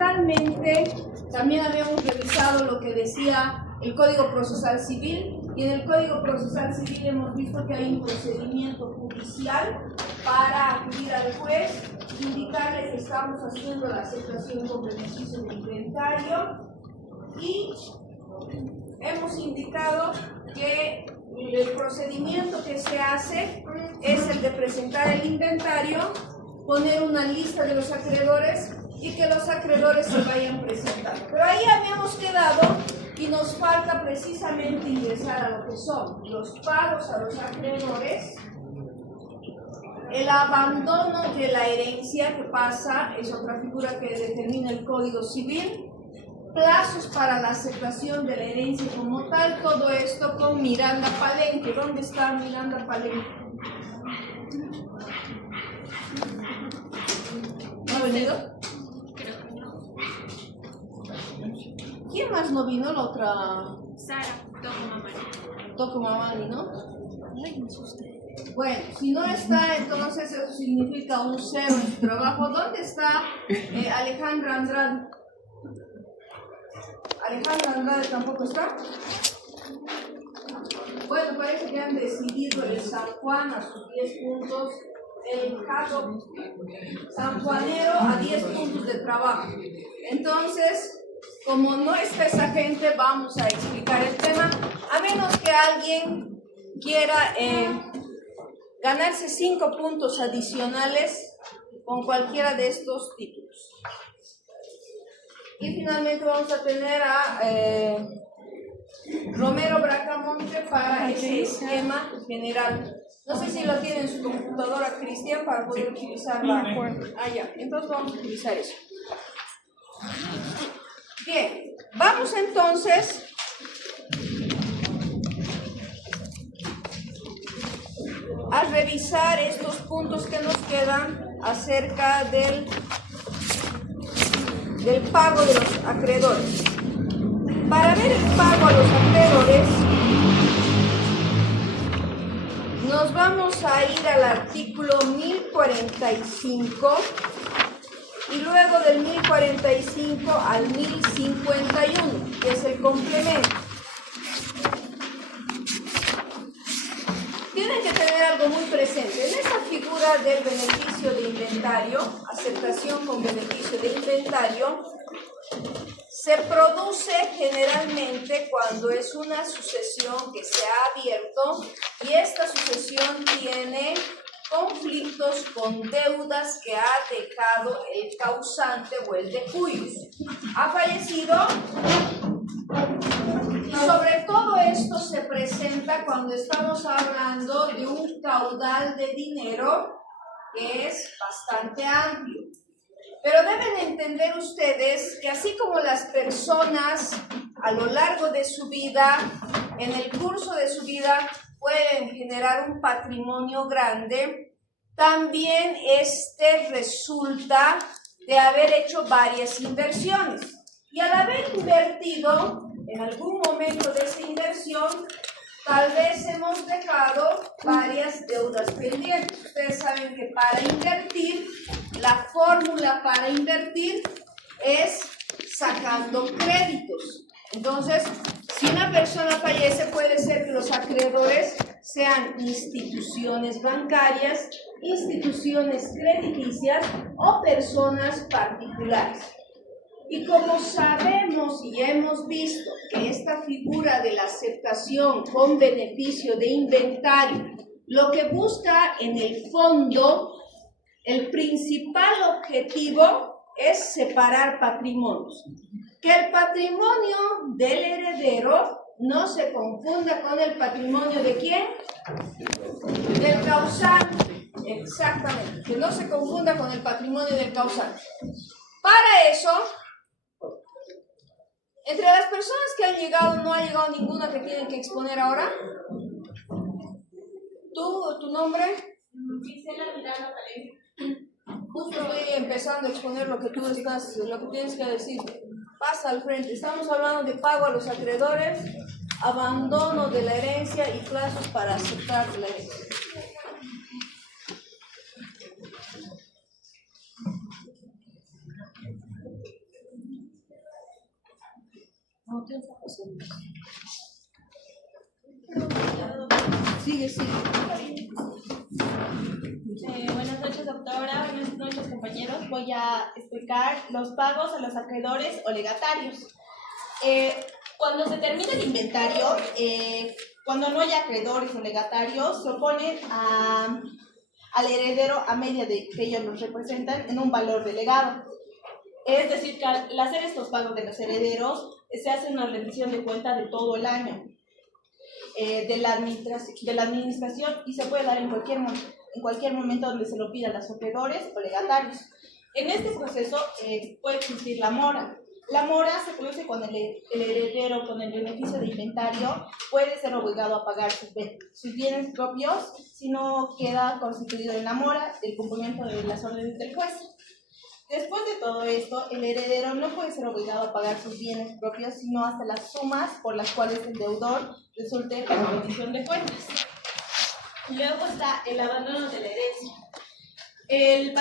Realmente también habíamos revisado lo que decía el Código Procesal Civil, y en el Código Procesal Civil hemos visto que hay un procedimiento judicial para acudir al juez, indicarle que estamos haciendo la aceptación con beneficio de inventario, y hemos indicado que el procedimiento que se hace es el de presentar el inventario, poner una lista de los acreedores y que los acreedores se vayan presentando. Pero ahí habíamos quedado y nos falta precisamente ingresar a lo que son los pagos a los acreedores, el abandono de la herencia que pasa, es otra figura que determina el Código Civil, plazos para la aceptación de la herencia como tal, todo esto con Miranda Palenque. ¿Dónde está Miranda Palenque? ¿No ha venido? ¿Quién más no vino? La otra... Sara, Toco Mamani, ¿no? Bueno, si no está, entonces eso significa un cero en su trabajo. ¿Dónde está Alejandra Andrade? ¿Alejandra Andrade tampoco está? Bueno, parece que han decidido el San Juan a sus 10 puntos, el caso sanjuanero a 10 puntos de trabajo. Entonces, como no está esa gente, vamos a explicar el tema, a menos que alguien quiera ganarse 5 puntos adicionales con cualquiera de estos títulos. Y finalmente vamos a tener a Romero Bracamonte para ese esquema general. No sé si lo tiene en su computadora, Cristian, para poder utilizarla. Ah, ya, entonces vamos a utilizar eso. Bien, vamos entonces a revisar estos puntos que nos quedan acerca del pago de los acreedores. Para ver el pago a los acreedores, nos vamos a ir al artículo 1045 y luego del 1045 al 1051, que es el complemento. Tienen que tener algo muy presente. En esta figura del beneficio de inventario, aceptación con beneficio de inventario, se produce generalmente cuando es una sucesión que se ha abierto y esta sucesión tiene conflictos con deudas que ha dejado el causante o el de cuyos. Ha fallecido. Y sobre todo esto se presenta cuando estamos hablando de un caudal de dinero que es bastante amplio. Pero deben entender ustedes que así como las personas a lo largo de su vida, en el curso de su vida, pueden generar un patrimonio grande, también este resulta de haber hecho varias inversiones. Y al haber invertido, en algún momento de esa inversión, tal vez hemos dejado varias deudas pendientes. Ustedes saben que para invertir, la fórmula para invertir es sacando créditos. Entonces, si una persona fallece, puede ser que los acreedores sean instituciones bancarias, instituciones crediticias o personas particulares. Y como sabemos y hemos visto que esta figura de la aceptación con beneficio de inventario, lo que busca en el fondo, el principal objetivo es separar patrimonios. Que el patrimonio del heredero no se confunda con el patrimonio ¿de quién? Del causante. Exactamente, que no se confunda con el patrimonio del causante. Para eso, entre las personas que han llegado, no ha llegado ninguna que tienen que exponer ahora. ¿Tu nombre? Gisela Miranda Palenque. Justo estoy empezando a exponer lo que tienes que decir. Pasa al frente. Estamos hablando de pago a los acreedores, abandono de la herencia y plazos para aceptar la herencia. Sigue. Buenas noches, doctora. Buenas noches, compañeros. Voy a explicar los pagos a los acreedores o legatarios. Cuando se termina el inventario, cuando no haya acreedores o legatarios, se oponen al heredero a medida de que ellos los representan en un valor delegado. Es decir, que al hacer estos pagos de los herederos, se hace una rendición de cuenta de todo el año de la administración y se puede dar en cualquier momento donde se lo pidan los acreedores o legatarios. En este proceso puede existir la mora. La mora se produce cuando el heredero con el beneficio de inventario puede ser obligado a pagar sus bienes propios si no queda constituido en la mora el cumplimiento de las órdenes del juez. Después de todo esto, el heredero no puede ser obligado a pagar sus bienes propios sino hasta las sumas por las cuales el deudor resulte con rendición de cuentas. Luego está el abandono de la herencia. El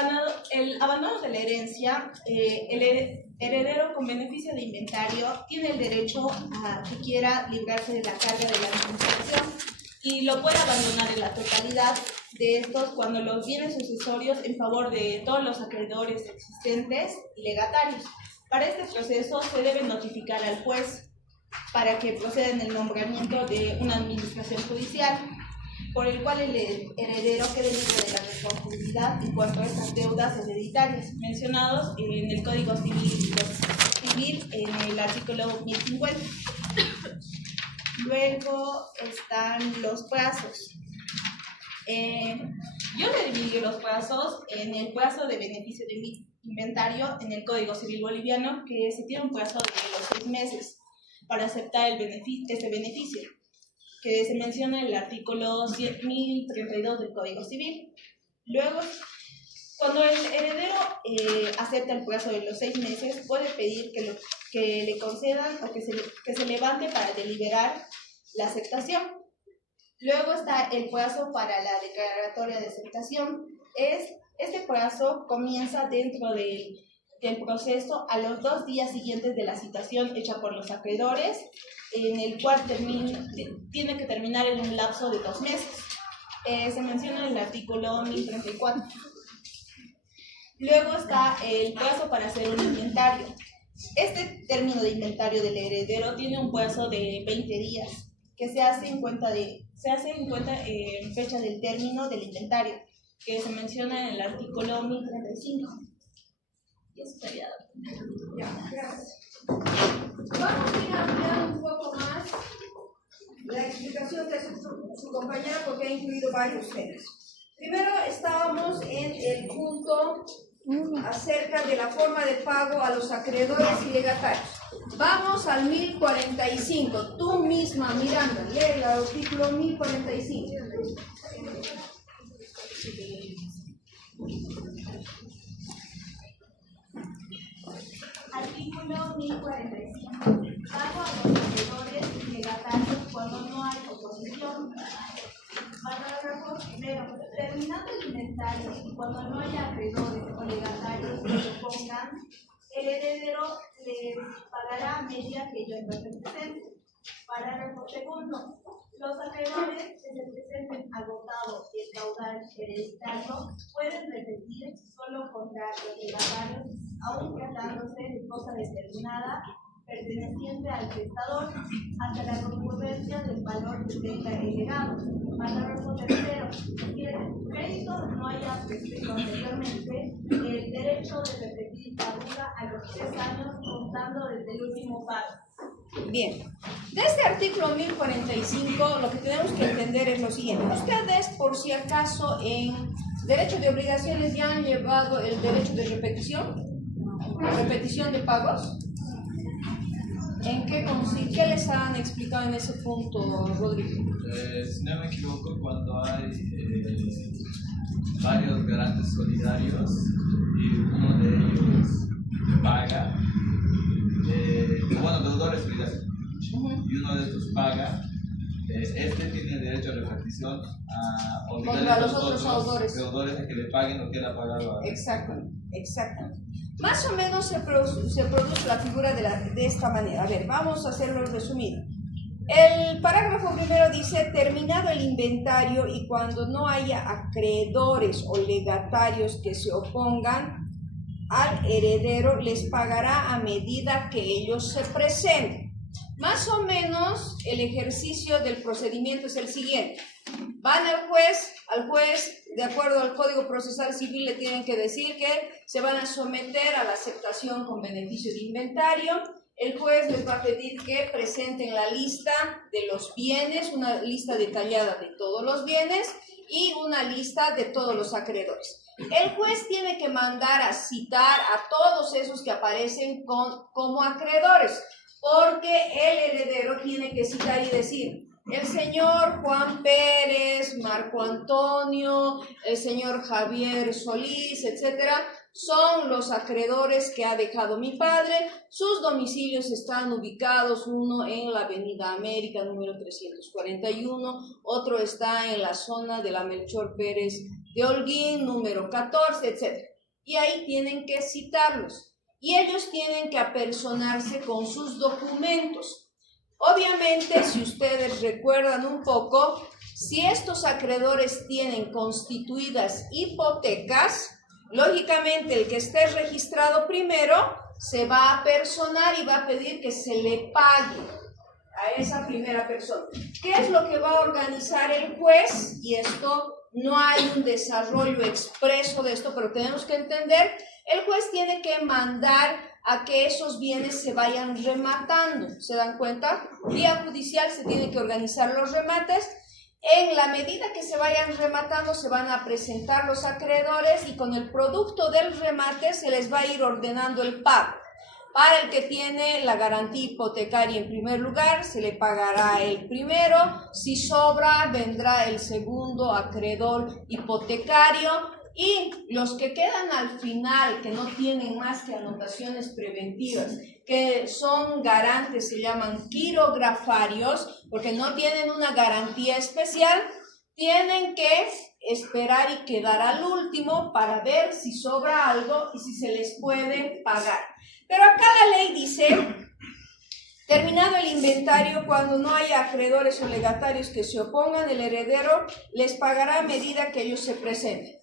abandono de la herencia, el heredero con beneficio de inventario tiene el derecho a que quiera librarse de la carga de la administración y lo puede abandonar en la totalidad de estos cuando los bienes sucesorios en favor de todos los acreedores existentes y legatarios. Para este proceso se debe notificar al juez para que proceda en el nombramiento de una administración judicial, por el cual el heredero quede libre de la responsabilidad en cuanto a estas deudas hereditarias mencionados en el Código Civil en el artículo 1050. Luego están los plazos. Yo dividí los plazos en el plazo de beneficio de inventario en el Código Civil boliviano, que se tiene un plazo de los 6 meses para aceptar este beneficio, que se menciona en el artículo 1032 del Código Civil. Luego, cuando el heredero acepta el plazo de los 6 meses, puede pedir que le concedan o que se levante para deliberar la aceptación. Luego está el plazo para la declaratoria de aceptación. Este plazo comienza dentro del proceso a los 2 días siguientes de la citación hecha por los acreedores, en el cual tiene que terminar en un lapso de 2 meses. Se menciona en el artículo 1034. Luego está el plazo para hacer un inventario. Este término de inventario del heredero tiene un plazo de 20 días, que se hace en cuenta en fecha del término del inventario, que se menciona en el artículo 1035. Y eso sería. Ya, gracias. Vamos a ir ampliando un poco más la explicación de su compañera porque ha incluido varios temas. Primero estábamos en el punto acerca de la forma de pago a los acreedores y legatarios. Vamos al 1045. Tú misma, Miranda, lee el artículo 1045. Artículo 1045. Pago a los acreedores y legatarios cuando no hay oposición. Parágrafo primero. Terminando el inventario y cuando no haya acreedores o legatarios que se opongan, el heredero les pagará a medida que ellos representen. Parágrafo segundo. Los acreedores que se presenten agotado el caudal hereditario pueden repetir solo contra los legatarios, aun tratándose de cosa determinada perteneciente al testador, hasta la concurrencia del valor que tenga el legado. Parágrafo tercero. Si el crédito no haya prescrito anteriormente, el derecho de repetir caduca a los 3 años contando desde el último pago. Bien, de este artículo 1045 lo que tenemos que entender es lo siguiente. Ustedes, por si acaso, en derecho de obligaciones ya han llevado el derecho de repetición de pagos. ¿En qué consiste? ¿Qué les han explicado en ese punto, Rodrigo? Si no me equivoco, cuando hay varios garantes solidarios y uno de ellos paga, deudores solidarios, y uno de estos paga, este tiene derecho a repartición a obligar contra a los otros deudores a que le paguen lo que él ha pagado. Exactamente. Más o menos se produce la figura de esta manera. A ver, vamos a hacerlo resumido. El parágrafo primero dice, terminado el inventario y cuando no haya acreedores o legatarios que se opongan al heredero, les pagará a medida que ellos se presenten. Más o menos el ejercicio del procedimiento es el siguiente. Van al juez, de acuerdo al Código Procesal Civil, le tienen que decir que se van a someter a la aceptación con beneficio de inventario. El juez les va a pedir que presenten la lista de los bienes, una lista detallada de todos los bienes y una lista de todos los acreedores. El juez tiene que mandar a citar a todos esos que aparecen como acreedores, porque el heredero tiene que citar y decir, el señor Juan Pérez, Marco Antonio, el señor Javier Solís, etcétera, son los acreedores que ha dejado mi padre. Sus domicilios están ubicados, uno en la Avenida América, número 341, otro está en la zona de la Melchor Pérez de Holguín, número 14, etc. Y ahí tienen que citarlos. Y ellos tienen que apersonarse con sus documentos. Obviamente, si ustedes recuerdan un poco, si estos acreedores tienen constituidas hipotecas, lógicamente el que esté registrado primero se va a apersonar y va a pedir que se le pague a esa primera persona. ¿Qué es lo que va a organizar el juez? Y esto no hay un desarrollo expreso de esto, pero tenemos que entender, el juez tiene que mandar a que esos bienes se vayan rematando. ¿Se dan cuenta? Vía judicial se tienen que organizar los remates. En la medida que se vayan rematando, se van a presentar los acreedores y con el producto del remate se les va a ir ordenando el pago. Para el que tiene la garantía hipotecaria en primer lugar, se le pagará el primero. Si sobra, vendrá el segundo acreedor hipotecario. Y los que quedan al final, que no tienen más que anotaciones preventivas, que son garantes, se llaman quirografarios, porque no tienen una garantía especial, tienen que esperar y quedar al último para ver si sobra algo y si se les puede pagar. Pero acá la ley dice, terminado el inventario, cuando no haya acreedores o legatarios que se opongan, el heredero les pagará a medida que ellos se presenten.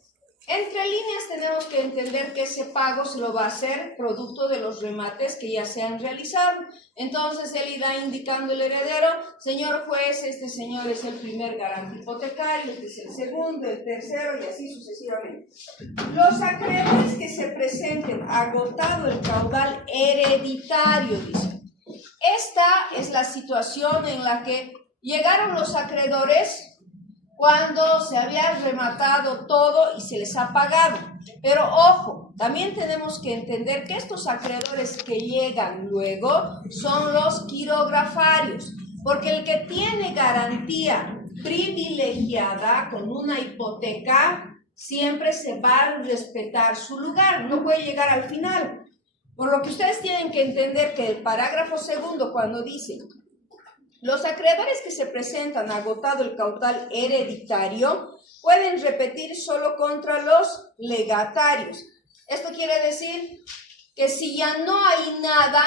Entre líneas tenemos que entender que ese pago se lo va a hacer producto de los remates que ya se han realizado. Entonces él irá indicando al heredero, señor juez, este señor es el primer garante hipotecario, este es el segundo, el tercero y así sucesivamente. Los acreedores que se presenten agotado el caudal hereditario, dice. Esta es la situación en la que llegaron los acreedores cuando se había rematado todo y se les ha pagado. Pero ojo, también tenemos que entender que estos acreedores que llegan luego son los quirografarios, porque el que tiene garantía privilegiada con una hipoteca siempre se va a respetar su lugar, no puede llegar al final. Por lo que ustedes tienen que entender que el parágrafo segundo, cuando dice los acreedores que se presentan agotado el caudal hereditario pueden repetir solo contra los legatarios. Esto quiere decir que si ya no hay nada,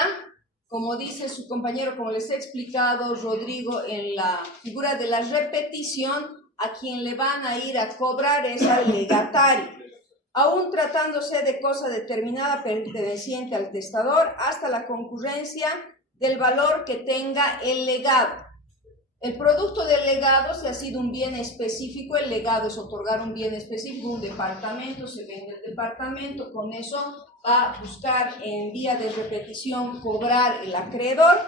como dice su compañero, como les he explicado Rodrigo en la figura de la repetición, a quien le van a ir a cobrar es al legatario, aún tratándose de cosa determinada perteneciente al testador hasta la concurrencia del valor que tenga el legado. El producto del legado, si ha sido un bien específico, el legado es otorgar un bien específico, un departamento, se vende el departamento, con eso va a buscar en vía de repetición cobrar el acreedor.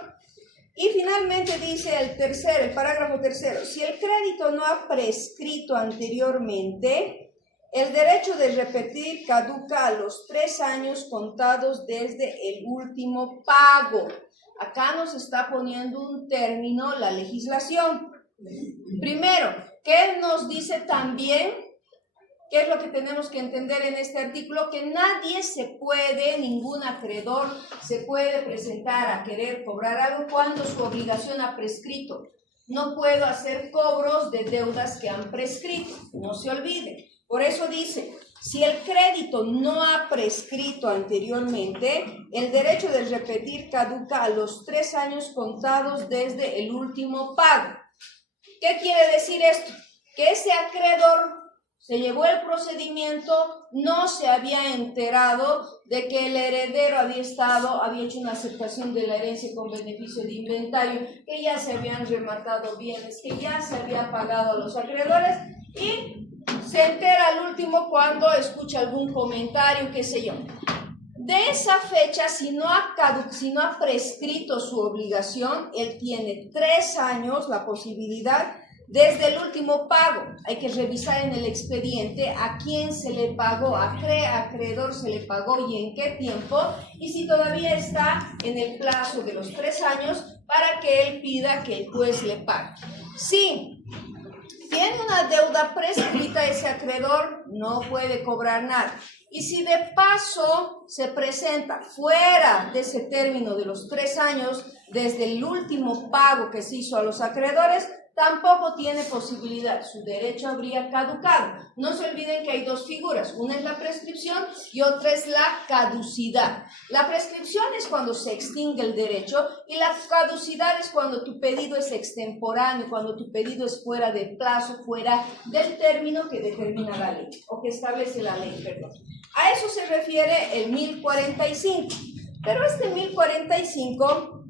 Y finalmente dice el parágrafo tercero, si el crédito no ha prescrito anteriormente, el derecho de repetir caduca a los 3 años contados desde el último pago. Acá nos está poniendo un término la legislación. Primero, ¿qué nos dice también? ¿Qué es lo que tenemos que entender en este artículo? Que nadie se puede, ningún acreedor se puede presentar a querer cobrar algo cuando su obligación ha prescrito. No puedo hacer cobros de deudas que han prescrito, no se olvide. Por eso dice, Si el crédito no ha prescrito anteriormente, el derecho de repetir caduca a los 3 años contados desde el último pago. ¿Qué quiere decir esto? Que ese acreedor se llevó el procedimiento, no se había enterado de que el heredero había hecho una aceptación de la herencia con beneficio de inventario, que ya se habían rematado bienes, que ya se había pagado a los acreedores, y se entera al último cuando escucha algún comentario, qué sé yo. De esa fecha, si no ha prescrito su obligación, él tiene 3 años la posibilidad desde el último pago. Hay que revisar en el expediente a quién se le pagó, a qué acreedor se le pagó y en qué tiempo, y si todavía está en el plazo de los 3 años para que él pida que el juez le pague. Si tiene una deuda prescrita, ese acreedor no puede cobrar nada. Y si de paso se presenta fuera de ese término de los 3 años, desde el último pago que se hizo a los acreedores, tampoco tiene posibilidad, su derecho habría caducado. No se olviden que hay 2 figuras, una es la prescripción y otra es la caducidad. La prescripción es cuando se extingue el derecho y la caducidad es cuando tu pedido es extemporáneo, cuando tu pedido es fuera de plazo, fuera del término que determina la ley, o que establece la ley, perdón. A eso se refiere el 1045, pero este 1045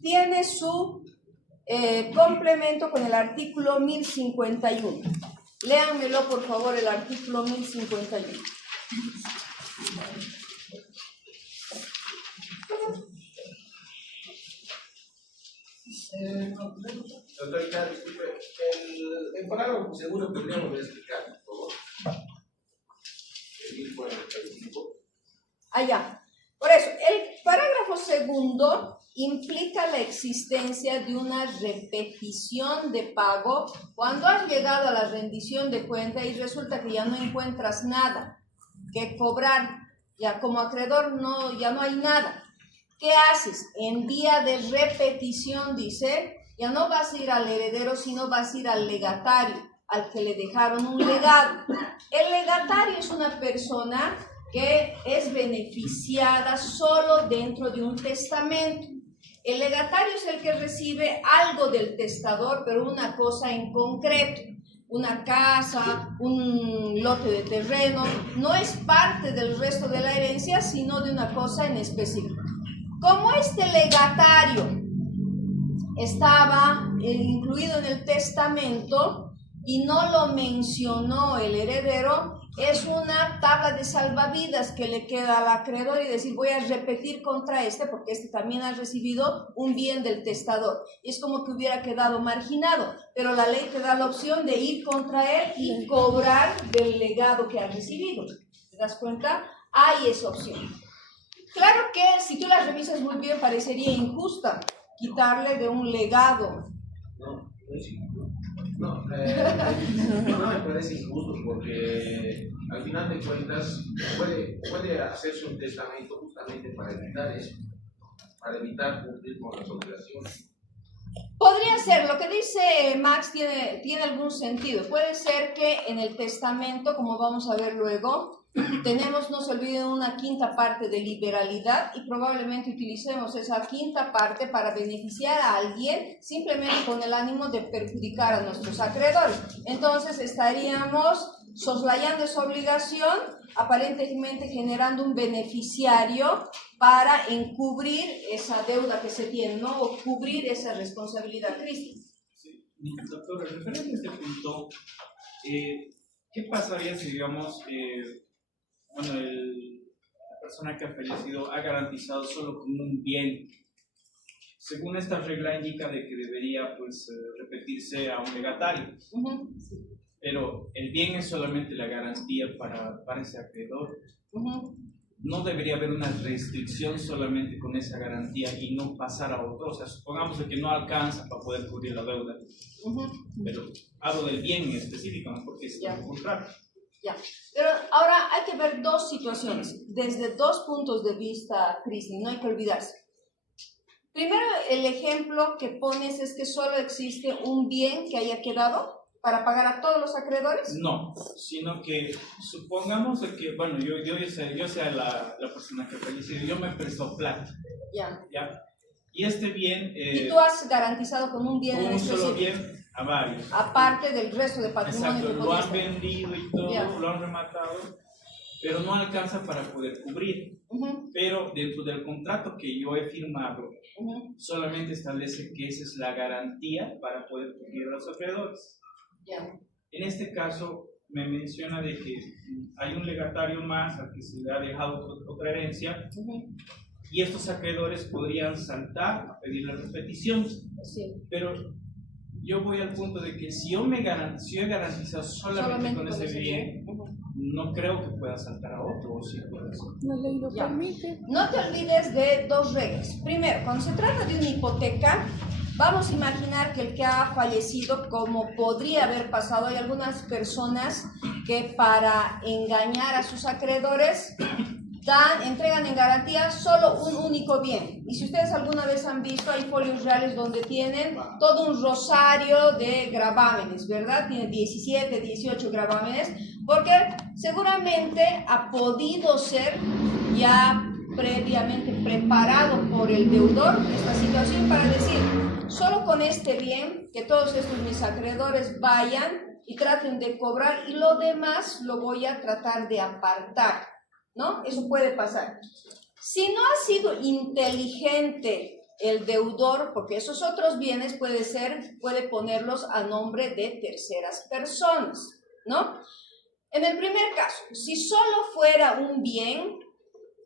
tiene su complemento con el artículo 1051. Léanmelo, por favor, el artículo 1051. Doctora, disculpe, el parágrafo segundo podríamos explicar, por favor. El 1045. Allá. Por eso, el parágrafo segundo implica la existencia de una repetición de pago cuando has llegado a la rendición de cuenta y resulta que ya no encuentras nada que cobrar, ya como acreedor ya no hay nada. ¿Qué haces? En vía de repetición, dice, ya no vas a ir al heredero, sino vas a ir al legatario, al que le dejaron un legado. El legatario es una persona que es beneficiada solo dentro de un testamento. El legatario es el que recibe algo del testador, pero una cosa en concreto, una casa, un lote de terreno, no es parte del resto de la herencia, sino de una cosa en específico. Como este legatario estaba incluido en el testamento y no lo mencionó el heredero, es una tabla de salvavidas que le queda al acreedor y decir, voy a repetir contra este porque este también ha recibido un bien del testador. Es como que hubiera quedado marginado, pero la ley te da la opción de ir contra él y cobrar del legado que ha recibido. ¿Te das cuenta? Hay esa opción. Claro que si tú la revisas muy bien parecería injusta quitarle de un legado. No es injusto. No me parece injusto porque al final de cuentas puede hacerse un testamento justamente para evitar eso, para evitar cumplir con las obligaciones. Podría ser, lo que dice Max tiene algún sentido. Puede ser que en el testamento, como vamos a ver luego, tenemos, no se olviden, una quinta parte de liberalidad y probablemente utilicemos esa quinta parte para beneficiar a alguien simplemente con el ánimo de perjudicar a nuestros acreedores. Entonces estaríamos soslayando esa obligación, aparentemente generando un beneficiario para encubrir esa deuda que se tiene, ¿no? O cubrir esa responsabilidad. Cristian. Sí, doctor, referente a este punto, ¿qué pasaría si, digamos, la persona que ha fallecido ha garantizado solo con un bien? Según esta regla indica de que debería repetirse a un legatario. Pero el bien es solamente la garantía para ese acreedor. No debería haber una restricción solamente con esa garantía y no pasar a otro. O sea, supongamos de que no alcanza para poder cubrir la deuda. Pero hablo del bien en específico, ¿no? Porque es un contrato. Ya, pero ahora hay que ver 2 situaciones, desde 2 puntos de vista, Cristian, no hay que olvidarse. Primero, el ejemplo que pones es que solo existe un bien que haya quedado. para pagar a todos los acreedores? No, sino que supongamos de que, bueno, yo sea la persona que falleció, yo me presto plata, Ya. ¿ya? Y este bien... Y tú has garantizado con un bien en un solo específico, bien a varios. aparte del resto de patrimonio Exacto, que lo podías han tener. vendido y todo, Ya. lo han rematado, pero no alcanza para poder cubrir. Ujú, Pero dentro del contrato que yo he firmado, ujú, solamente establece que esa es la garantía para poder cubrir a los acreedores. ya. En este caso, me menciona de que hay un legatario más al que se le ha dejado otra herencia Ujú, y estos acreedores podrían saltar a pedir la repetición. sí. Pero yo voy al punto de que si yo he garantizado solamente con ese bien, Ujú. no creo que pueda saltar a otro, o sí puede ser. La ley lo Ya. permite. No te olvides de dos reglas. Primero, cuando se trata de una hipoteca, vamos a imaginar que el que ha fallecido, como podría haber pasado, hay algunas personas que para engañar a sus acreedores entregan en garantía solo un único bien. Y si ustedes alguna vez han visto, hay folios reales donde tienen todo un rosario de gravámenes, ¿verdad? Tiene 17, 18 gravámenes, porque seguramente ha podido ser ya previamente preparado por el deudor esta situación para decir, solo con este bien, que todos estos mis acreedores vayan y traten de cobrar y lo demás lo voy a tratar de apartar, ¿no? Eso puede pasar. Si no ha sido inteligente el deudor, porque esos otros bienes puede ponerlos a nombre de terceras personas, ¿no? En el primer caso, si solo fuera un bien,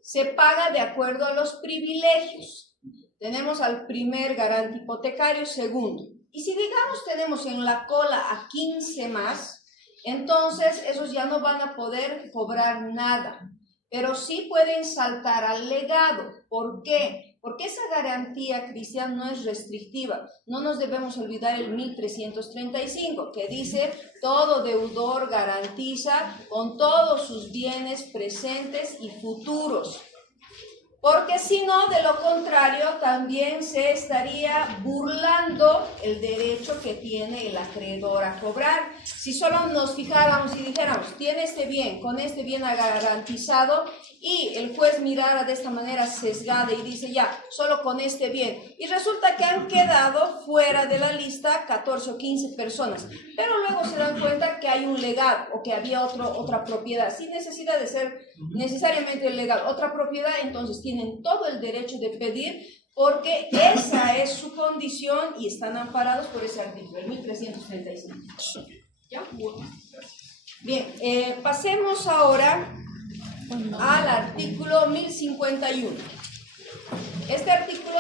se paga de acuerdo a los privilegios. Tenemos al primer garante hipotecario, segundo. Y si digamos tenemos en la cola a 15 más, entonces esos ya no van a poder cobrar nada, pero sí pueden saltar al legado. ¿Por qué? Porque esa garantía, Cristian, no es restrictiva. No nos debemos olvidar el 1335, que dice, todo deudor garantiza con todos sus bienes presentes y futuros. Porque si no, de lo contrario, también se estaría burlando el derecho que tiene el acreedor a cobrar. Si solo nos fijáramos y dijéramos, tiene este bien, con este bien garantizado, y el juez mirara de esta manera sesgada y dice, ya, solo con este bien, y resulta que han quedado fuera de la lista 14 o 15 personas, pero luego se dan cuenta que hay un legado o que había otra propiedad, sin necesidad de ser necesariamente legal, otra propiedad, entonces tienen todo el derecho de pedir porque esa es su condición y están amparados por ese artículo, el 1335. ¿Ya? Bien, pasemos ahora al artículo 1051. Este artículo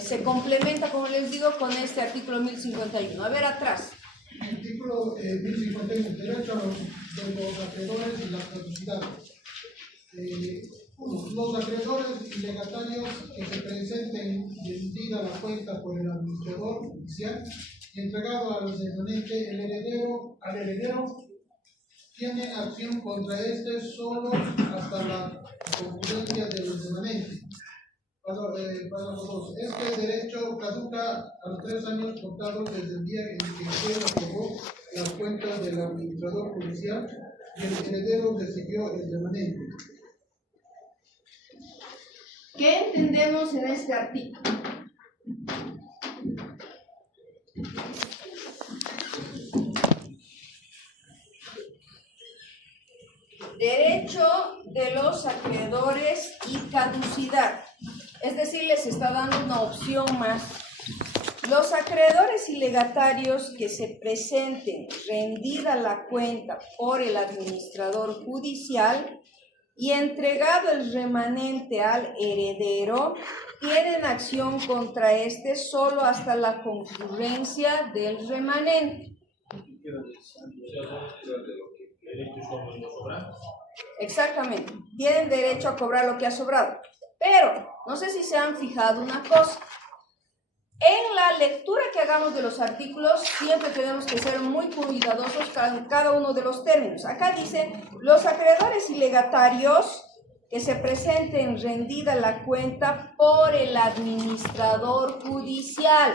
se complementa, como les digo, con este artículo 1051. A ver, atrás. Artículo 1051, derecho de los acreedores y la caducidad. Los acreedores y legatarios que se presenten vendida la cuenta por el administrador judicial y entregado al remanente, al heredero tienen acción contra este solo hasta la concurrencia del remanente. Paso 2. Este derecho caduca a los 3 años contados desde el día en que se aprobó las cuentas del administrador judicial y el heredero recibió el remanente. ¿Qué entendemos en este artículo? Derecho de los acreedores y caducidad. Es decir, les está dando una opción más. Los acreedores y legatarios que se presenten rendida la cuenta por el administrador judicial y entregado el remanente al heredero, tienen acción contra este solo hasta la concurrencia del remanente. Exactamente, tienen derecho a cobrar lo que ha sobrado. Pero, no sé si se han fijado una cosa. En la lectura que hagamos de los artículos, siempre tenemos que ser muy cuidadosos con cada uno de los términos. Acá dice, los acreedores y legatarios que se presenten rendida la cuenta por el administrador judicial.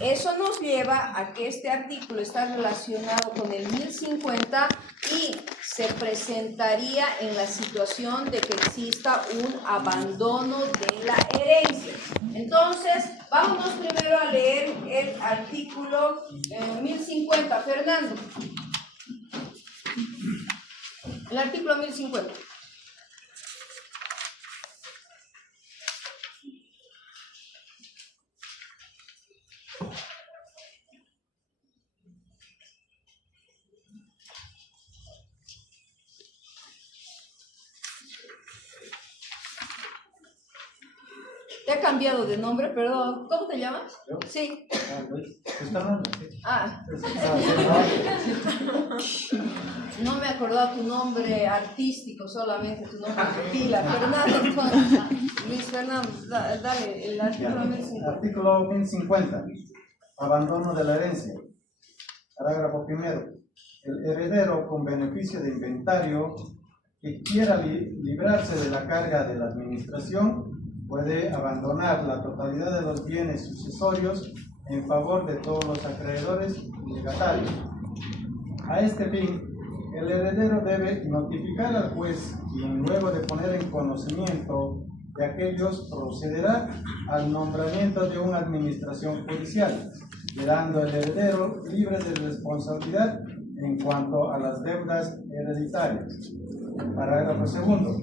Eso nos lleva a que este artículo está relacionado con el 1050 y se presentaría en la situación de que exista un abandono de la herencia. Entonces, vámonos primero a leer el artículo 1050. Fernando. El artículo 1050. ¿Te ha cambiado de nombre? Perdón. ¿Cómo te llamas? ¿Yo? Sí. Ah, No me acordaba tu nombre artístico, solamente tu nombre de pila. Fernando, entonces. Luis Fernando, dale, el artículo 1050. Artículo 1050. Abandono de la herencia. Parágrafo primero. El heredero con beneficio de inventario que quiera librarse de la carga de la administración puede abandonar la totalidad de los bienes sucesorios en favor de todos los acreedores y legatarios. A este fin, el heredero debe notificar al juez, quien luego de poner en conocimiento de aquellos procederá al nombramiento de una administración judicial, quedando el heredero libre de responsabilidad en cuanto a las deudas hereditarias. Parágrafo segundo.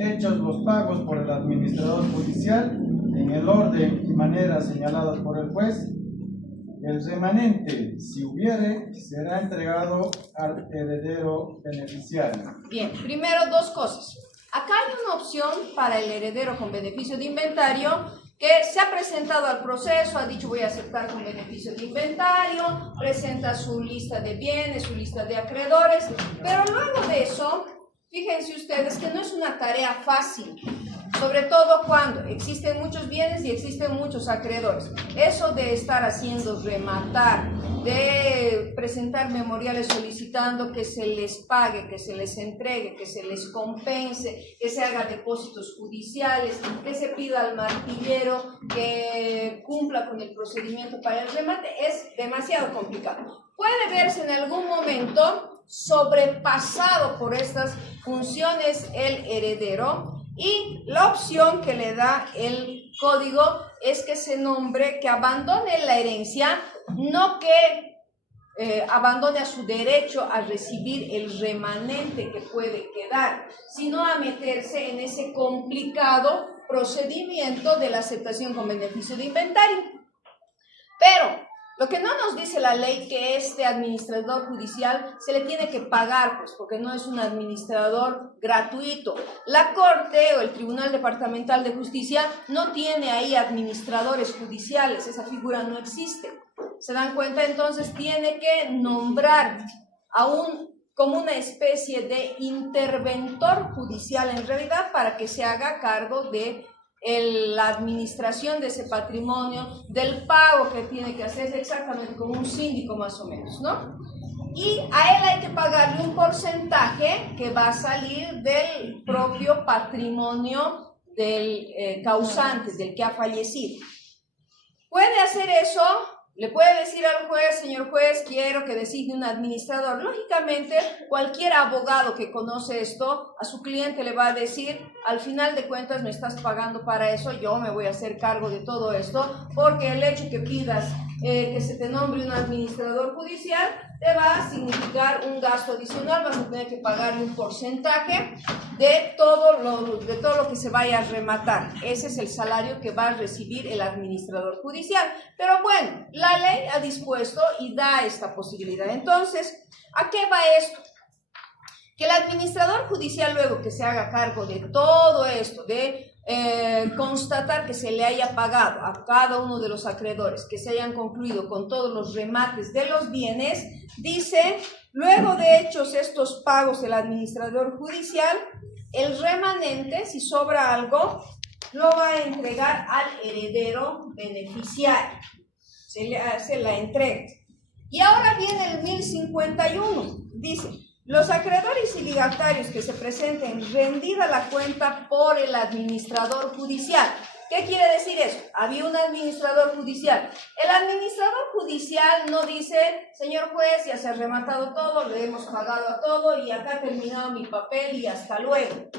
Hechos los pagos por el administrador judicial en el orden y manera señalados por el juez, el remanente, si hubiere, será entregado al heredero beneficiario. Bien, primero dos cosas. Acá hay una opción para el heredero con beneficio de inventario que se ha presentado al proceso, ha dicho voy a aceptar con beneficio de inventario, presenta su lista de bienes, su lista de acreedores, pero luego de eso, fíjense ustedes que no es una tarea fácil, sobre todo cuando existen muchos bienes y existen muchos acreedores. Eso de estar haciendo rematar, de presentar memoriales solicitando que se les pague, que se les entregue, que se les compense, que se haga depósitos judiciales, que se pida al martillero que cumpla con el procedimiento para el remate, es demasiado complicado. Puede verse en algún momento sobrepasado por estas funciones el heredero, y la opción que le da el código es que se nombre, que abandone la herencia, no que abandone a su derecho a recibir el remanente que puede quedar, sino a meterse en ese complicado procedimiento de la aceptación con beneficio de inventario. Pero lo que no nos dice la ley que este administrador judicial se le tiene que pagar, pues, porque no es un administrador gratuito. La Corte o el Tribunal Departamental de Justicia no tiene ahí administradores judiciales, esa figura no existe. ¿Se dan cuenta? Entonces tiene que nombrar como una especie de interventor judicial en realidad para que se haga cargo de la administración de ese patrimonio, del pago que tiene que hacer, exactamente como un síndico más o menos, ¿no? Y a él hay que pagarle un porcentaje que va a salir del propio patrimonio del causante, del que ha fallecido. Puede hacer eso, le puede decir al juez, señor juez, quiero que designe un administrador. Lógicamente, cualquier abogado que conoce esto, a su cliente le va a decir, al final de cuentas me estás pagando para eso, yo me voy a hacer cargo de todo esto, porque el hecho que pidas que se te nombre un administrador judicial te va a significar un gasto adicional, vas a tener que pagarle un porcentaje de todo lo que se vaya a rematar. Ese es el salario que va a recibir el administrador judicial. Pero bueno, la ley ha dispuesto y da esta posibilidad. Entonces, ¿a qué va esto? Que el administrador judicial, luego que se haga cargo de todo esto, de constatar que se le haya pagado a cada uno de los acreedores, que se hayan concluido con todos los remates de los bienes, dice, luego de hechos estos pagos del administrador judicial, el remanente, si sobra algo, lo va a entregar al heredero beneficiario, se la entrega. Y ahora viene el 1051, dice, Los acreedores y legatarios que se presenten rendida la cuenta por el administrador judicial. ¿Qué quiere decir eso? Había un administrador judicial. El administrador judicial no dice, señor juez, ya se ha rematado todo, le hemos pagado a todo y acá ha terminado mi papel y hasta luego.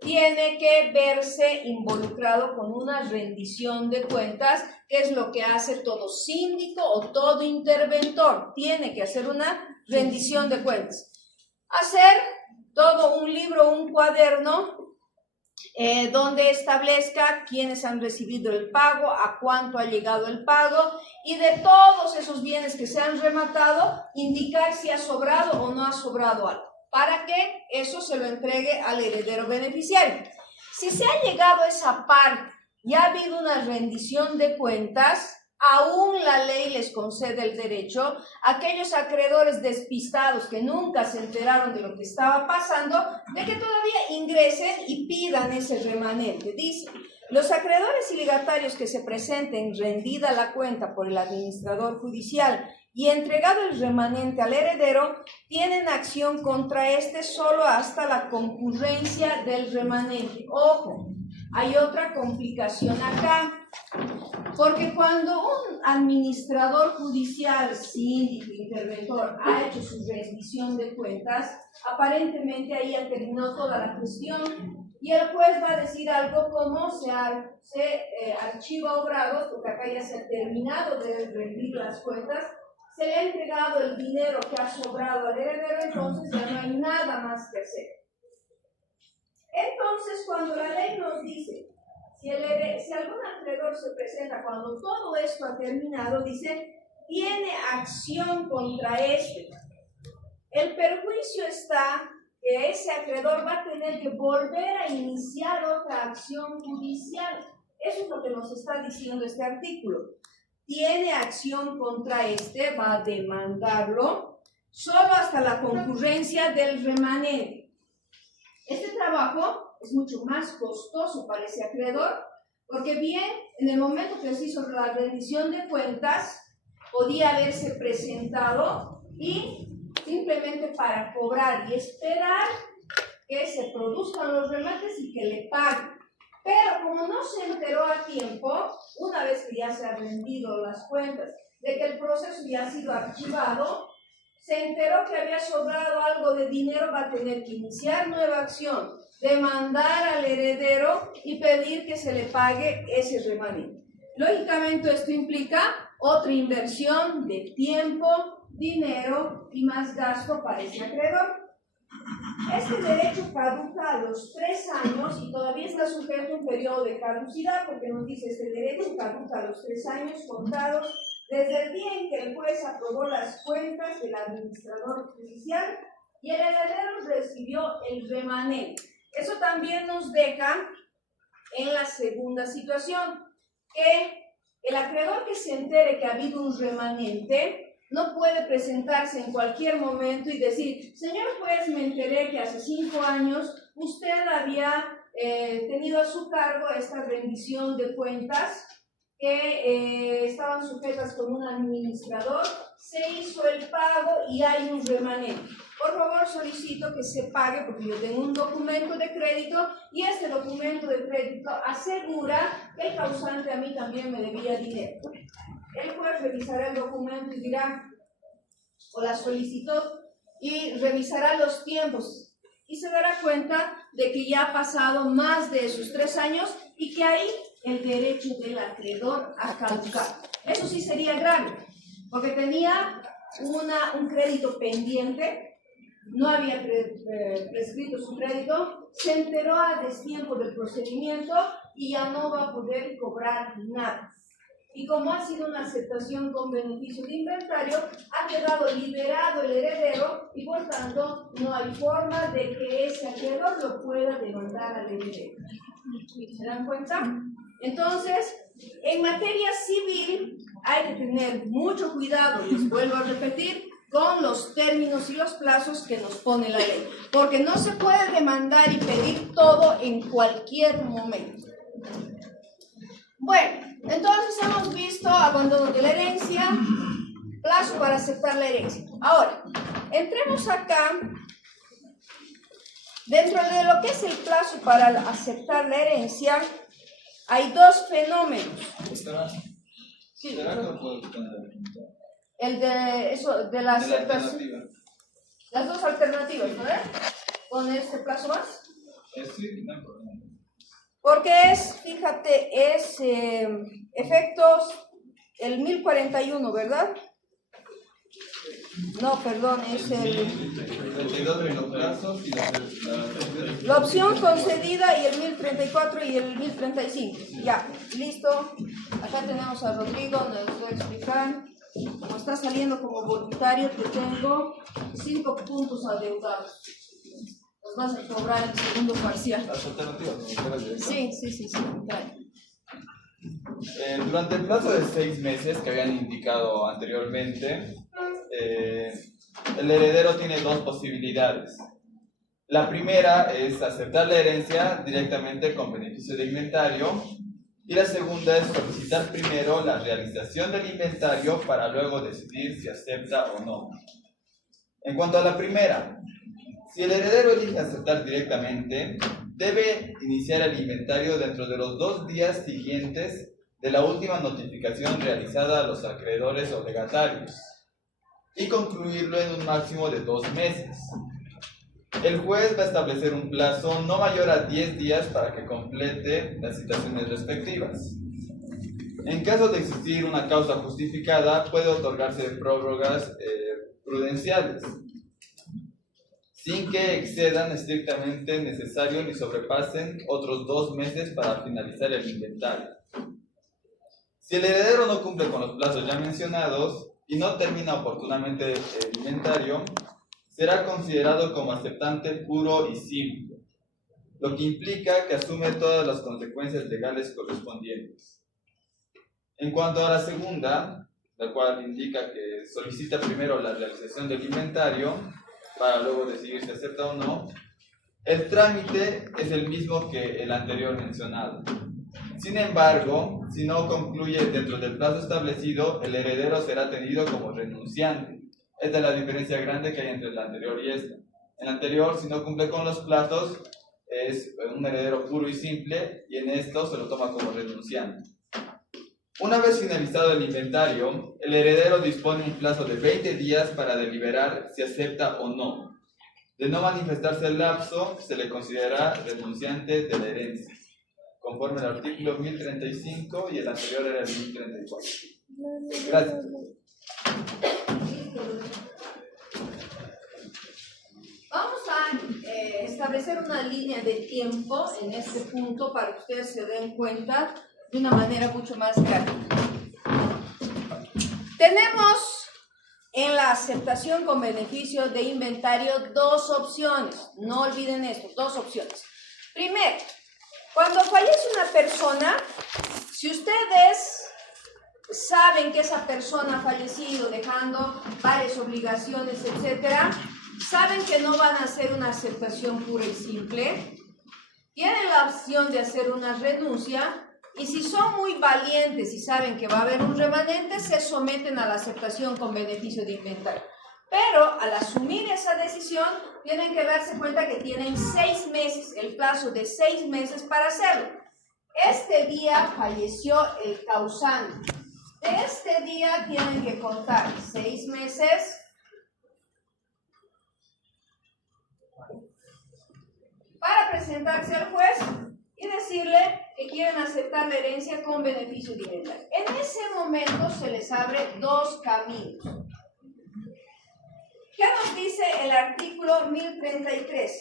Tiene que verse involucrado con una rendición de cuentas, que es lo que hace todo síndico o todo interventor. Tiene que hacer una rendición de cuentas. Hacer todo un libro, un cuaderno, donde establezca quiénes han recibido el pago, a cuánto ha llegado el pago y de todos esos bienes que se han rematado, indicar si ha sobrado o no ha sobrado algo, para que eso se lo entregue al heredero beneficiario. Si se ha llegado a esa parte y ha habido una rendición de cuentas, aún la ley les concede el derecho a aquellos acreedores despistados que nunca se enteraron de lo que estaba pasando, de que todavía ingresen y pidan ese remanente. Dice, los acreedores y legatarios que se presenten rendida la cuenta por el administrador judicial y entregado el remanente al heredero, tienen acción contra este solo hasta la concurrencia del remanente. Ojo, hay otra complicación acá, porque cuando un administrador judicial, síndico, interventor, ha hecho su rendición de cuentas, aparentemente ahí ha terminado toda la cuestión y el juez va a decir algo como se archiva obrados, porque acá ya se ha terminado de rendir las cuentas, se le ha entregado el dinero que ha sobrado al heredero, entonces ya no hay nada más que hacer. Entonces, cuando la ley nos dice, si algún acreedor se presenta cuando todo esto ha terminado, dice, tiene acción contra este. El perjuicio está que ese acreedor va a tener que volver a iniciar otra acción judicial. Eso es lo que nos está diciendo este artículo. Tiene acción contra este, va a demandarlo, solo hasta la concurrencia del remanente. Este trabajo es mucho más costoso para ese acreedor, porque bien, en el momento que se hizo la rendición de cuentas, podía haberse presentado y simplemente para cobrar y esperar que se produzcan los remates y que le paguen. Pero como no se enteró a tiempo, una vez que ya se han rendido las cuentas, de que el proceso ya ha sido archivado, se enteró que había sobrado algo de dinero, va a tener que iniciar nueva acción, demandar al heredero y pedir que se le pague ese remanente. Lógicamente esto implica otra inversión de tiempo, dinero y más gasto para ese acreedor. Este derecho caduca a los 3 años y todavía está sujeto a un periodo de caducidad, porque nos dice este derecho caduca a los 3 años contados desde el día en que el juez aprobó las cuentas del administrador judicial y el heredero recibió el remanente. Eso también nos deja en la segunda situación, que el acreedor que se entere que ha habido un remanente no puede presentarse en cualquier momento y decir, señor juez, me enteré que hace 5 años usted había tenido a su cargo esta rendición de cuentas que estaban sujetas con un administrador, se hizo el pago y hay un remanente. Por favor, solicito que se pague porque yo tengo un documento de crédito y este documento de crédito asegura que el causante a mí también me debía dinero. El juez revisará el documento y dirá, o la solicitó, y revisará los tiempos y se dará cuenta de que ya ha pasado más de esos 3 años y que ahí el derecho del acreedor a caducar. Eso sí sería grave, porque tenía un crédito pendiente, no había prescrito su crédito, se enteró a destiempo del procedimiento y ya no va a poder cobrar nada. Y como ha sido una aceptación con beneficio de inventario, ha quedado liberado el heredero y por tanto no hay forma de que ese acreedor lo pueda demandar al heredero. ¿Se dan cuenta? Entonces, en materia civil hay que tener mucho cuidado, les vuelvo a repetir, con los términos y los plazos que nos pone la ley, porque no se puede demandar y pedir todo en cualquier momento. Bueno, entonces hemos visto abandono de la herencia, plazo para aceptar la herencia. Ahora, entremos acá Dentro de lo que es el plazo para aceptar la herencia, hay dos fenómenos. Sí, ¿Será que lo puedo poner a punto? el de eso, de la De la aceptación. alternativa. Las dos alternativas, ¿verdad? Con este plazo más. Sí, no hay problema. Porque es, fíjate, es efectos el 1041, ¿verdad? No, perdón, es el... 32 de los plazos y La opción concedida y el 1034 y el 1035. Ya, listo. Acá tenemos a Rodrigo, nos va a explicar. Como está saliendo como voluntario, te tengo 5 puntos adeudados. Los vas a cobrar en el segundo parcial. las alternativas. ¿No? Sí. Trae. Durante el plazo de 6 meses que habían indicado anteriormente, el heredero tiene dos posibilidades. La primera es aceptar la herencia directamente con beneficio de inventario y la segunda es solicitar primero la realización del inventario para luego decidir si acepta o no. En cuanto a la primera, si el heredero elige aceptar directamente, debe iniciar el inventario dentro de los 2 días siguientes de la última notificación realizada a los acreedores o legatarios y concluirlo en un máximo de 2 meses. El juez va a establecer un plazo no mayor a 10 días para que complete las citaciones respectivas. En caso de existir una causa justificada, puede otorgarse prórrogas prudenciales, sin que excedan estrictamente necesario ni sobrepasen otros 2 meses para finalizar el inventario. Si el heredero no cumple con los plazos ya mencionados y no termina oportunamente el inventario, será considerado como aceptante puro y simple, lo que implica que asume todas las consecuencias legales correspondientes. En cuanto a la segunda, la cual indica que solicita primero la realización del inventario para luego decidir si acepta o no, el trámite es el mismo que el anterior mencionado. Sin embargo, si no concluye dentro del plazo establecido, el heredero será tenido como renunciante. Esta es la diferencia grande que hay entre el anterior y esta. En el anterior, si no cumple con los plazos, es un heredero puro y simple, y en esto se lo toma como renunciante. Una vez finalizado el inventario, el heredero dispone un plazo de 20 días para deliberar si acepta o no. De no manifestarse el lapso, se le considera renunciante de la herencia, conforme al artículo 1035 y el anterior era el 1034. Gracias. Vamos a establecer una línea de tiempo en este punto para que ustedes se den cuenta de una manera mucho más gráfica. Tenemos en la aceptación con beneficio de inventario 2 opciones. No olviden esto, 2 opciones. Primero, cuando fallece una persona, si ustedes saben que esa persona ha fallecido dejando varias obligaciones, etcétera, saben que no van a hacer una aceptación pura y simple, tienen la opción de hacer una renuncia, y si son muy valientes y saben que va a haber un remanente, se someten a la aceptación con beneficio de inventario. Pero al asumir esa decisión, tienen que darse cuenta que tienen 6 meses, el plazo de 6 meses para hacerlo. Este día falleció el causante. De este día tienen que contar 6 meses para presentarse al juez y decirle que quieren aceptar la herencia con beneficio de inventario. En ese momento se les abre 2 caminos. ¿Qué nos dice el artículo 1033?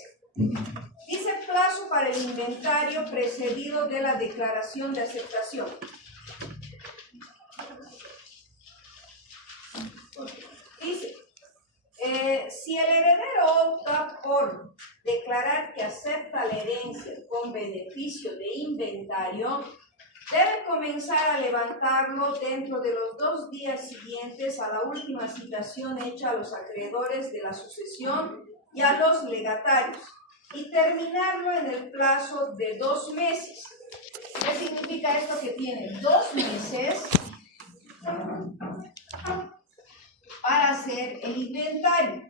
Dice plazo para el inventario precedido de la declaración de aceptación. Dice, si el heredero opta por declarar que acepta la herencia con beneficio de inventario, debe comenzar a levantarlo dentro de los 2 días siguientes a la última citación hecha a los acreedores de la sucesión y a los legatarios, y terminarlo en el plazo de 2 meses. ¿Qué significa esto? Que tiene 2 meses para hacer el inventario.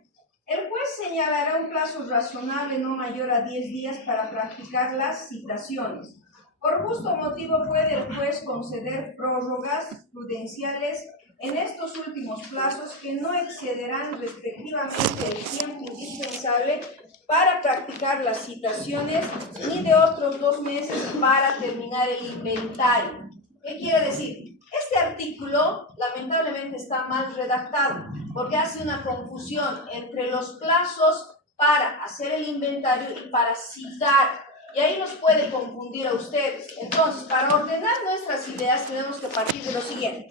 El juez se señalará un plazo razonable no mayor a 10 días para practicar las citaciones. Por justo motivo puede el juez conceder prórrogas prudenciales en estos últimos plazos que no excederán respectivamente el tiempo indispensable para practicar las citaciones ni de otros 2 meses para terminar el inventario. ¿Qué quiere decir? Este artículo lamentablemente está mal redactado porque hace una confusión entre los plazos para hacer el inventario y para citar. Y ahí nos puede confundir a ustedes. Entonces, para ordenar nuestras ideas tenemos que partir de lo siguiente.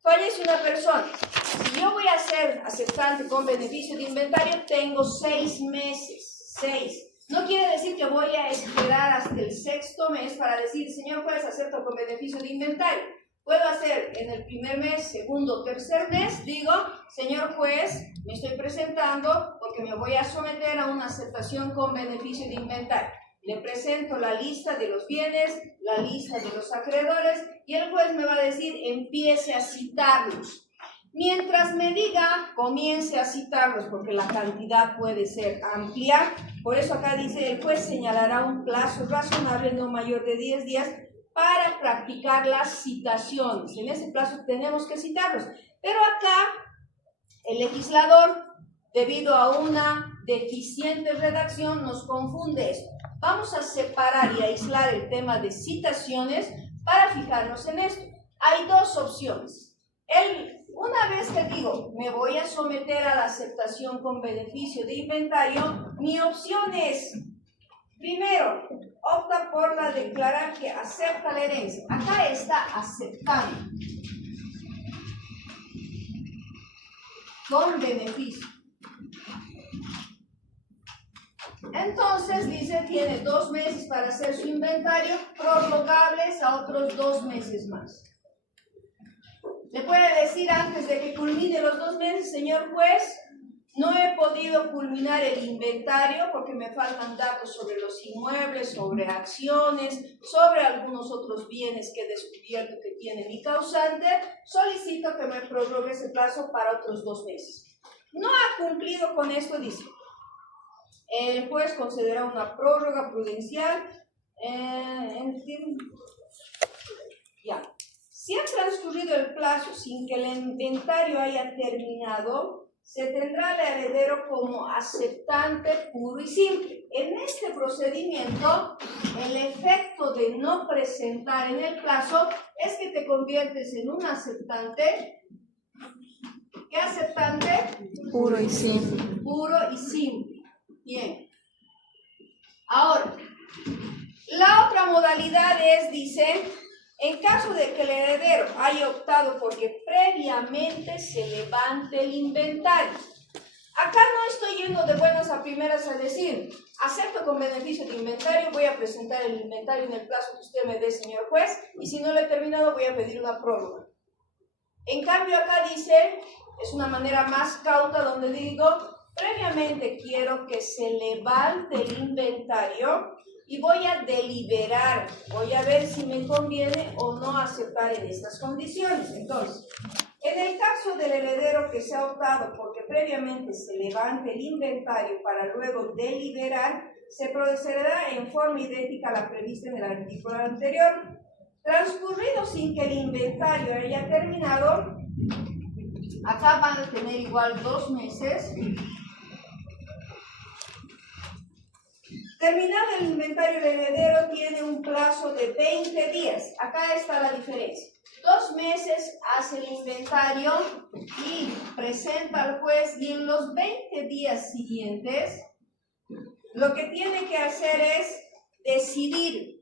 Fallece una persona. Si yo voy a ser aceptante con beneficio de inventario, tengo 6 meses. 6. No quiere decir que voy a esperar hasta el 6º mes para decir, señor juez, acepto con beneficio de inventario. Puedo hacer en el primer mes, segundo, tercer mes, digo, señor juez, me estoy presentando porque me voy a someter a una aceptación con beneficio de inventario. Le presento la lista de los bienes, la lista de los acreedores y el juez me va a decir, empiece a citarlos. Mientras me diga, comience a citarlos porque la cantidad puede ser amplia. Por eso acá dice, el juez señalará un plazo razonable no mayor de 10 días para practicar las citaciones. En ese plazo tenemos que citarlos. Pero acá el legislador, debido a una deficiente redacción, nos confunde esto. Vamos a separar y aislar el tema de citaciones para fijarnos en esto. Hay 2 opciones. Una vez que digo, me voy a someter a la aceptación con beneficio de inventario, mi opción es, primero, opta por la declarar que acepta la herencia. Acá está aceptando con beneficio. Entonces dice, tiene 2 meses para hacer su inventario, prorrogables a otros 2 meses más. Le puede decir antes de que culmine los 2 meses, señor juez, no he podido culminar el inventario porque me faltan datos sobre los inmuebles, sobre acciones, sobre algunos otros bienes que he descubierto que tiene mi causante. Solicito que me prorrogue ese plazo para otros 2 meses. No ha cumplido con esto, dice. El juez concederá una prórroga prudencial. Ya. Si ha transcurrido el plazo sin que el inventario haya terminado, se tendrá al heredero como aceptante puro y simple. En este procedimiento, el efecto de no presentar en el plazo es que te conviertes en un aceptante. ¿Qué aceptante? Puro y simple. Puro y simple. Bien. Ahora, la otra modalidad es, dice, en caso de que el heredero haya optado porque previamente se levante el inventario. Acá no estoy yendo de buenas a primeras a decir, acepto con beneficio de inventario, voy a presentar el inventario en el plazo que usted me dé, señor juez, y si no lo he terminado voy a pedir una prórroga. En cambio acá dice, es una manera más cauta donde digo, previamente quiero que se levante el inventario y voy a deliberar, voy a ver si me conviene o no aceptar en estas condiciones. Entonces, en el caso del heredero que se ha optado porque previamente se levante el inventario para luego deliberar, se procederá en forma idéntica a la prevista en el artículo anterior. Transcurrido sin que el inventario haya terminado, acá van a tener igual 2 meses. Terminado el inventario, el heredero tiene un plazo de 20 días. Acá está la diferencia. 2 meses hace el inventario y presenta al juez, y en los 20 días siguientes lo que tiene que hacer es decidir.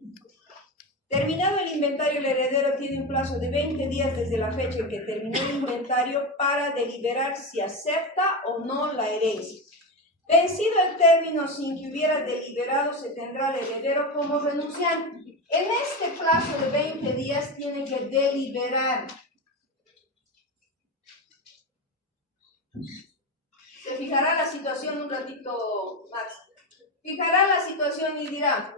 Terminado el inventario, el heredero tiene un plazo de 20 días desde la fecha en que terminó el inventario para deliberar si acepta o no la herencia. Vencido el término sin que hubiera deliberado, se tendrá al heredero como renunciante. En este plazo de 20 días tiene que deliberar. Se fijará la situación un ratito, Max. Fijará la situación y dirá,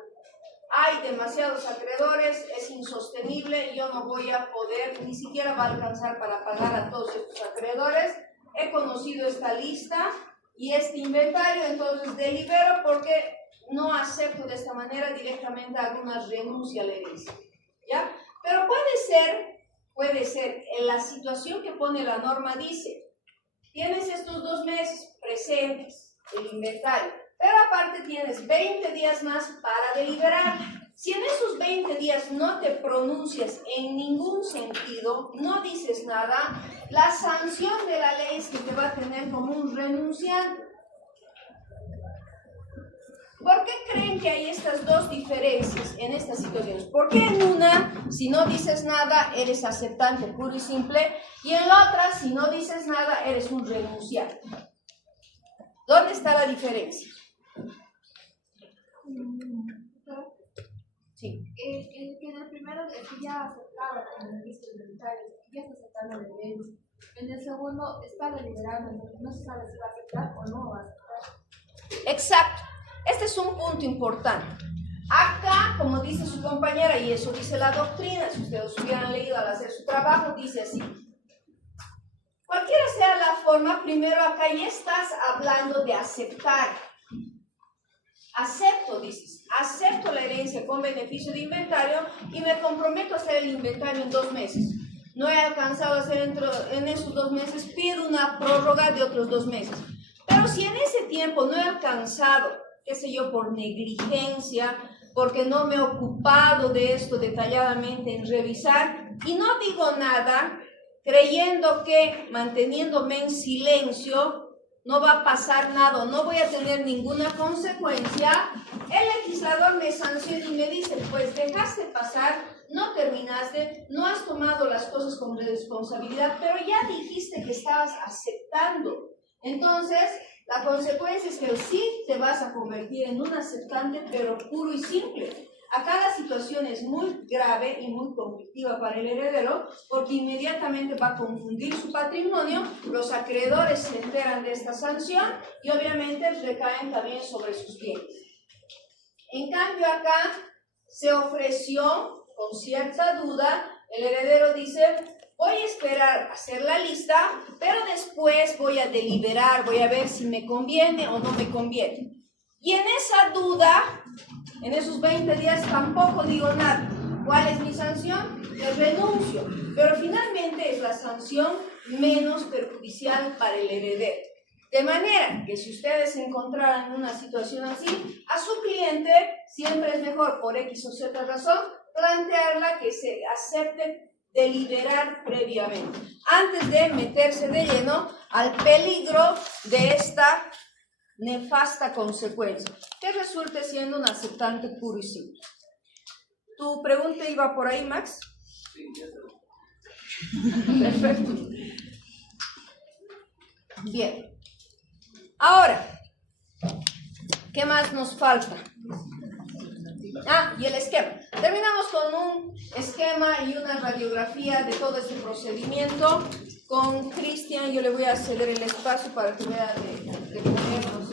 hay demasiados acreedores, es insostenible, yo no voy a poder, ni siquiera va a alcanzar para pagar a todos estos acreedores. He conocido esta lista y este inventario, entonces delibero porque no acepto de esta manera directamente alguna renuncia a la herencia, ¿ya? Pero puede ser, en la situación que pone la norma dice, tienes estos 2 meses presentes, el inventario, pero aparte tienes 20 días más para deliberar. Si en esos 20 días no te pronuncias en ningún sentido, no dices nada, la sanción de la ley es que te va a tener como un renunciante. ¿Por qué creen que hay estas dos diferencias en estas situaciones? ¿Por qué en una, si no dices nada, eres aceptante puro y simple, y en la otra, si no dices nada, eres un renunciante? ¿Dónde está la diferencia? Sí. En el primero ya aceptaba el beneficio de inventario, ya está aceptando el herencia. En el segundo está deliberando, no se sabe si va a aceptar o no va a aceptar. Exacto. Este es un punto importante. Acá, como dice su compañera, y eso dice la doctrina, si ustedes hubieran leído al hacer su trabajo, dice así. Cualquiera sea la forma, primero acá ya estás hablando de aceptar. Acepto, dices, acepto la herencia con beneficio de inventario y me comprometo a hacer el inventario en 2 meses. No he alcanzado a hacer en esos 2 meses, pido una prórroga de otros 2 meses. Pero si en ese tiempo no he alcanzado, qué sé yo, por negligencia, porque no me he ocupado de esto detalladamente en revisar, y no digo nada, creyendo que manteniéndome en silencio no va a pasar nada, no voy a tener ninguna consecuencia, el legislador me sanciona y me dice, pues dejaste pasar, no terminaste, no has tomado las cosas con responsabilidad, pero ya dijiste que estabas aceptando. Entonces, la consecuencia es que sí te vas a convertir en un aceptante, pero puro y simple. Acá la situación es muy grave y muy conflictiva para el heredero, porque inmediatamente va a confundir su patrimonio, los acreedores se enteran de esta sanción y obviamente recaen también sobre sus bienes. En cambio acá se ofreció con cierta duda, el heredero dice, voy a esperar a hacer la lista, pero después voy a deliberar, voy a ver si me conviene o no me conviene. Y en esa duda, en esos 20 días tampoco digo nada. ¿Cuál es mi sanción? Le renuncio. Pero finalmente es la sanción menos perjudicial para el heredero. De manera que si ustedes se encontraran en una situación así, a su cliente siempre es mejor, por X o Z razón, plantearla que se acepte deliberar previamente, antes de meterse de lleno al peligro de esta nefasta consecuencia, que resulte siendo un aceptante puro y simple. ¿Tu pregunta iba por ahí, Max? Sí, ya está. Perfecto. Bien. Ahora, ¿qué más nos falta? Y el esquema. Terminamos con un esquema y una radiografía de todo este procedimiento. Con Cristian yo le voy a ceder el espacio para que vea de ponernos